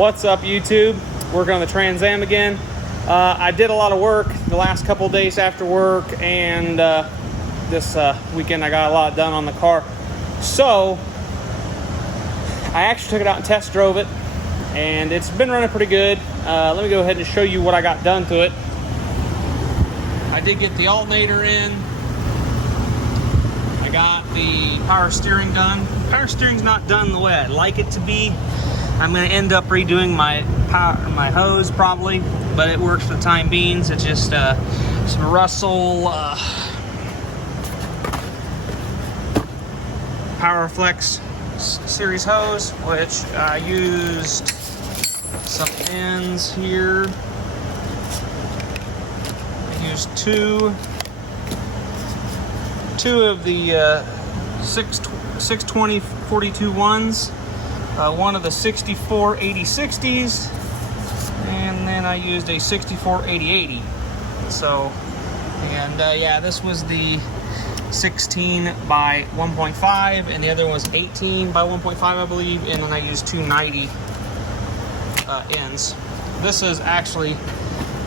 What's up, YouTube? Working on the Trans Am again. I did a lot of work the last couple of days after work, and this weekend I got a lot done on the car. So I actually took it out and test drove it, and it's been running pretty good. Let me go ahead and show you what I got done to it. I did get the alternator in. I got the power steering done. Power steering's not done the way I'd like it to be. I'm going to end up redoing my hose probably, but it works for the time being. It's just some Russell PowerFlex series hose, which I used some ends here. I used two of the 620 42 ones. One of the 64 80/60s, and then I used a 64 80/80. So, and yeah, this was the 16 by 1.5, and the other was 18 by 1.5, I believe, and then I used two 90 ends. This is actually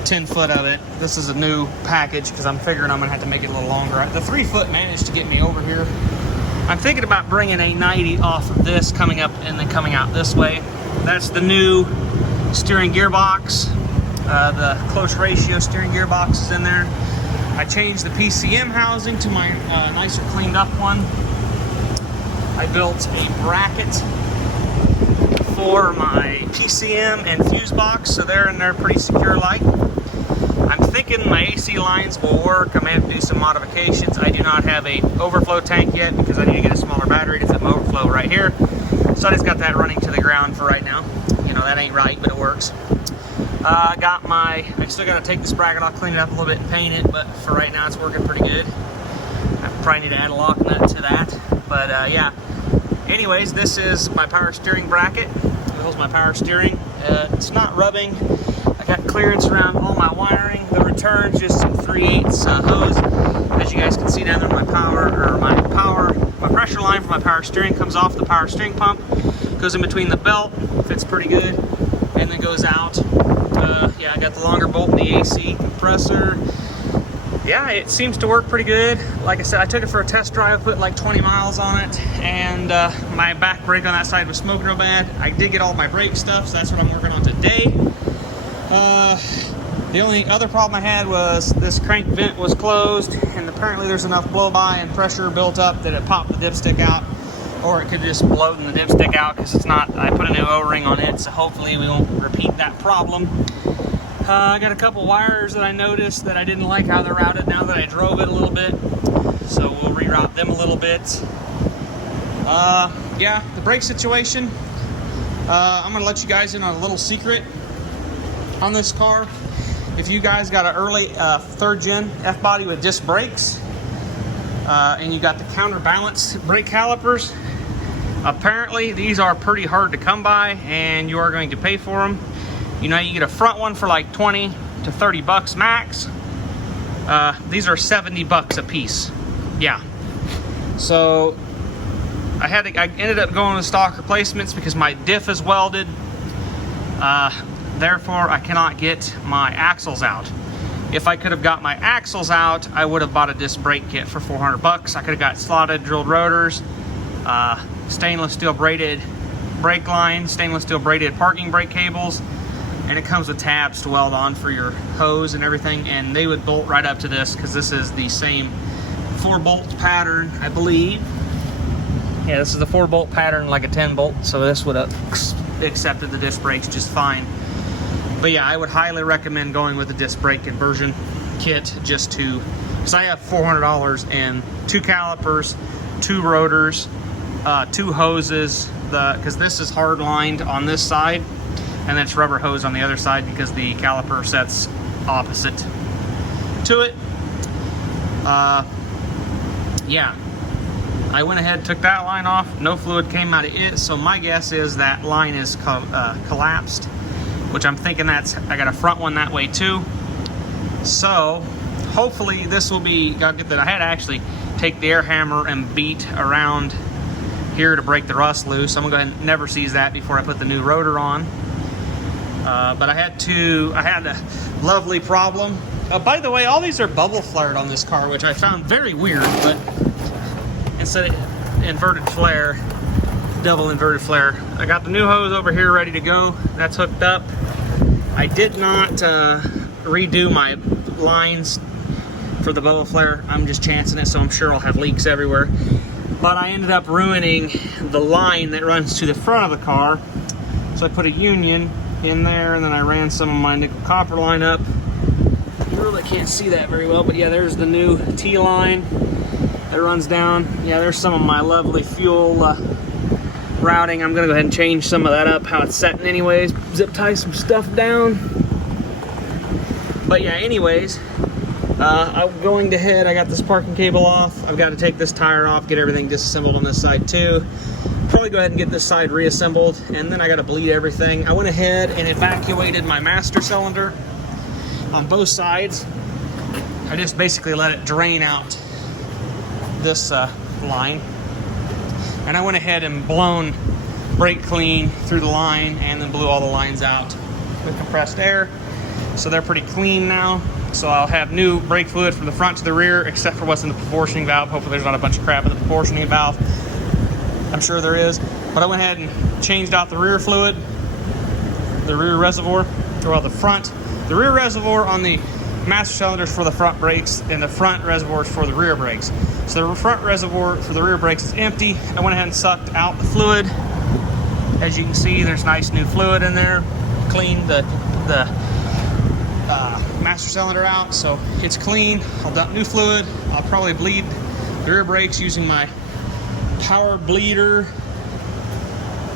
10 foot of it. This is a new package because I'm figuring I'm gonna have to make it a little longer. The 3 foot managed to get me over here. I'm thinking about bringing a 90 off of this, coming up and then coming out this way. That's the new steering gearbox. The close ratio steering gearbox is in there. I changed the PCM housing to my nicer cleaned up one. I built a bracket for my PCM and fuse box, so they're in there pretty secure like. I'm thinking my AC lines will work. I may have to do some modifications. I do not have a overflow tank yet because I need to get a smaller battery to fit my overflow right here. So I just got that running to the ground for right now. You know, that ain't right, but it works. I still got to take this bracket off, clean it up a little bit and paint it, but for right now it's working pretty good. I probably need to add a lock nut to that, but yeah. Anyways, this is my power steering bracket. It holds my power steering. It's not rubbing. I got clearance around all my wiring. The return's just some 3/8 hose. As you guys can see down there, my pressure line for my power steering comes off the power steering pump, goes in between the belt, fits pretty good, and then goes out. Yeah, I got the longer bolt in the AC compressor. Yeah, it seems to work pretty good. Like I said, I took it for a test drive, put like 20 miles on it, and my back brake on that side was smoking real bad. I did get all my brake stuff, so that's what I'm working on today. The only other problem I had was this crank vent was closed, and apparently there's enough blow-by and pressure built up that it popped the dipstick out, or it could just blow the dipstick out because it's not. I put a new O-ring on it, so hopefully we won't repeat that problem. I got a couple wires that I noticed that I didn't like how they're routed now that I drove it a little bit, so we'll reroute them a little bit. Yeah, the brake situation. I'm gonna let you guys in on a little secret on this car. If you guys got an early 3rd gen F-body with disc brakes, and you got the counterbalance brake calipers, apparently these are pretty hard to come by, and you are going to pay for them. You know, you get a front one for like 20 to 30 bucks max. These are 70 bucks a piece. Yeah. So I ended up going with stock replacements because my diff is welded. Therefore, I cannot get my axles out. If I could have got my axles out, I would have bought a disc brake kit for 400 bucks. I could have got slotted drilled rotors, stainless steel braided brake lines, stainless steel braided parking brake cables, and it comes with tabs to weld on for your hose and everything, and they would bolt right up to this because this is the same 4-bolt pattern, I believe. Yeah, this is the 4-bolt pattern, like a 10-bolt, so this would have accepted the disc brakes just fine. But yeah, I would highly recommend going with the disc brake conversion kit because I have $400 and 2 calipers, 2 rotors, 2 hoses, because this is hard lined on this side, and then it's rubber hose on the other side because the caliper sets opposite to it. Yeah, I went ahead, took that line off, no fluid came out of it, so my guess is that line is collapsed, which I'm thinking I got a front one that way too. So hopefully this will be, I had to actually take the air hammer and beat around here to break the rust loose. I'm gonna go ahead and never seize that before I put the new rotor on. But I had a lovely problem. By the way, all these are bubble flared on this car, which I found very weird, but instead of inverted flare, double inverted flare. I got the new hose over here ready to go. That's hooked up. I did not redo my lines for the bubble flare. I'm just chancing it, so I'm sure I'll have leaks everywhere. But I ended up ruining the line that runs to the front of the car. So I put a union in there, and then I ran some of my nickel copper line up. You really can't see that very well, but yeah, there's the new T line that runs down. Yeah, there's some of my lovely fuel routing. I'm gonna go ahead and change some of that up, how it's setting anyways. Zip tie some stuff down. But yeah, anyways, I'm going to head. I got this parking cable off. I've got to take this tire off, get everything disassembled on this side too. Probably go ahead and get this side reassembled, and then I got to bleed everything. I went ahead and evacuated my master cylinder on both sides. I just basically let it drain out this line, and I went ahead and blown brake clean through the line, and then blew all the lines out with compressed air, so they're pretty clean now. So I'll have new brake fluid from the front to the rear, except for what's in the proportioning valve. Hopefully there's not a bunch of crap in the proportioning valve. I'm sure there is. But I went ahead and changed out the rear fluid, the rear reservoir, or the front. The rear reservoir on the master cylinders for the front brakes, and the front reservoirs for the rear brakes. So the front reservoir for the rear brakes is empty. I went ahead and sucked out the fluid. As you can see, there's nice new fluid in there. Cleaned the master cylinder out, so it's clean. I'll dump new fluid. I'll probably bleed the rear brakes using my power bleeder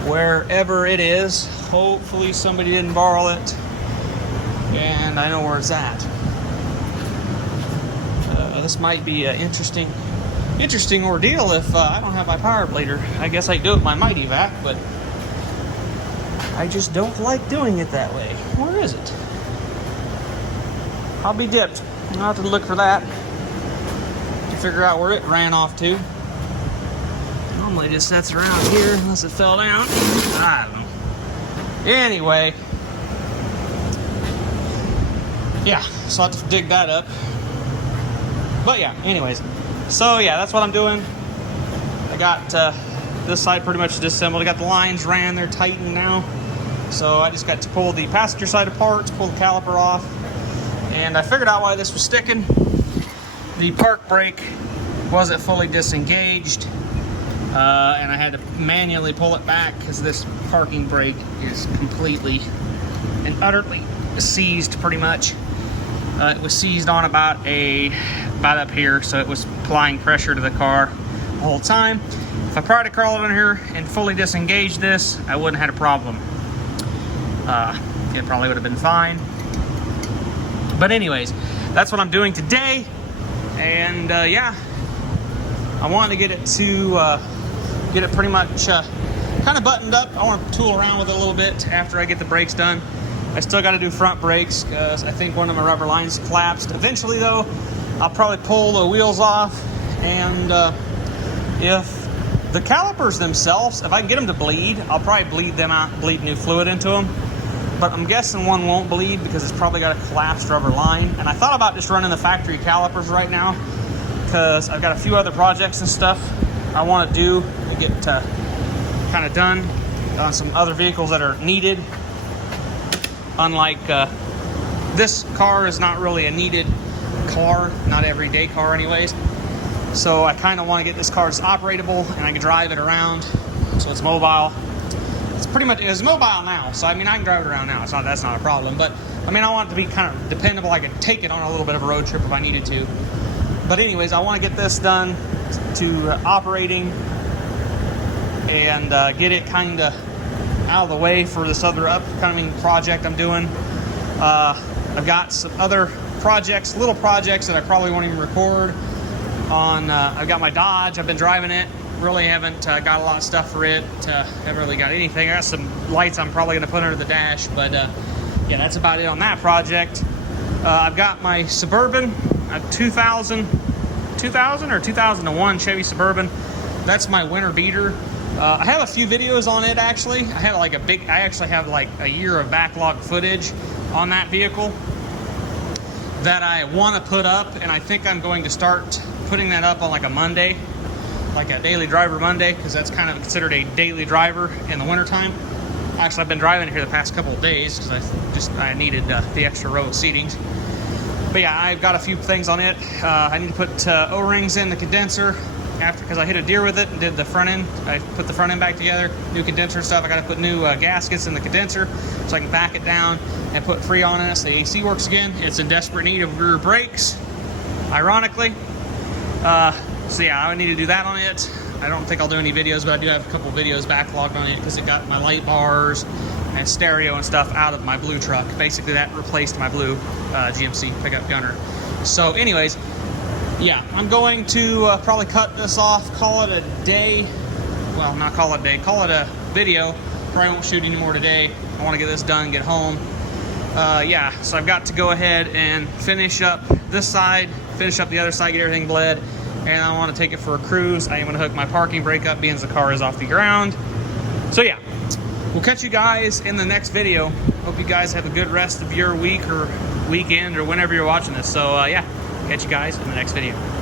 wherever it is. Hopefully somebody didn't borrow it, and I know where it's at. This might be an interesting ordeal if I don't have my power bleeder. I guess I do it with my Mighty Vac, but I just don't like doing it that way. Where is it? I'll be dipped. I'll have to look for that to figure out where it ran off to. Normally it just sits around here unless it fell down. I don't know. Anyway. Yeah, so I'll have to dig that up. But yeah, anyways. So yeah, that's what I'm doing. I got this side pretty much disassembled. I got the lines ran, they're tightened now. So I just got to pull the passenger side apart, pull the caliper off. And I figured out why this was sticking. The park brake wasn't fully disengaged, and I had to manually pull it back because this parking brake is completely and utterly seized pretty much. It was seized on about up here, so it was applying pressure to the car the whole time. If I tried to crawl in here and fully disengage this, I wouldn't have had a problem. It probably would have been fine. But anyways, that's what I'm doing today, and yeah, I wanted to get it pretty much kind of buttoned up. I want to tool around with it a little bit after I get the brakes done. I still got to do front brakes because I think one of my rubber lines collapsed. Eventually, though, I'll probably pull the wheels off, and if the calipers themselves, if I can get them to bleed, I'll probably bleed them out, bleed new fluid into them. But I'm guessing one won't bleed because it's probably got a collapsed rubber line. And I thought about just running the factory calipers right now because I've got a few other projects and stuff I want to do to get kind of done on some other vehicles that are needed. Unlike this car is not really a needed car, not everyday car anyways. So I kind of want to get this car operatable and I can drive it around so it's mobile. It's mobile now, so I mean I can drive it around now. That's not a problem. But I mean I want it to be kind of dependable. I can take it on a little bit of a road trip if I needed to. But anyways, I want to get this done to operating and get it kind of out of the way for this other upcoming project I'm doing. I've got some other projects, little projects that I probably won't even record on. I've got my Dodge. I've been driving it. Really haven't got a lot of stuff for it. Haven't really got anything. I got some lights I'm probably going to put under the dash, but yeah, that's about it on that project. I've got my Suburban, a 2000 or 2001 Chevy Suburban. That's my winter beater. I have a few videos on it actually. I actually have like a year of backlog footage on that vehicle that I want to put up, and I think I'm going to start putting that up on like a Monday, like a daily driver Monday, because that's kind of considered a daily driver in the wintertime. Actually, I've been driving it here the past couple of days because I needed the extra row of seatings. But yeah, I've got a few things on it. I need to put O-rings in the condenser because I hit a deer with it and did the front end. I put the front end back together, new condenser and stuff. I got to put new gaskets in the condenser so I can back it down and put Freon in it so the AC works again. It's in desperate need of rear brakes, ironically. So yeah, I need to do that on it. I don't think I'll do any videos, but I do have a couple videos backlogged on it because it got my light bars and stereo and stuff out of my blue truck. Basically, that replaced my blue GMC pickup gunner. So anyways, yeah, I'm going to probably cut this off, call it a day. Well, not call it a day, call it a video. Probably won't shoot anymore today. I want to get this done, get home. Yeah, so I've got to go ahead and finish up this side, finish up the other side, get everything bled, and I want to take it for a cruise. I am going to hook my parking brake up, being the car is off the ground. So yeah, we'll catch you guys in the next video. Hope you guys have a good rest of your week or weekend or whenever you're watching this. So yeah, catch you guys in the next video.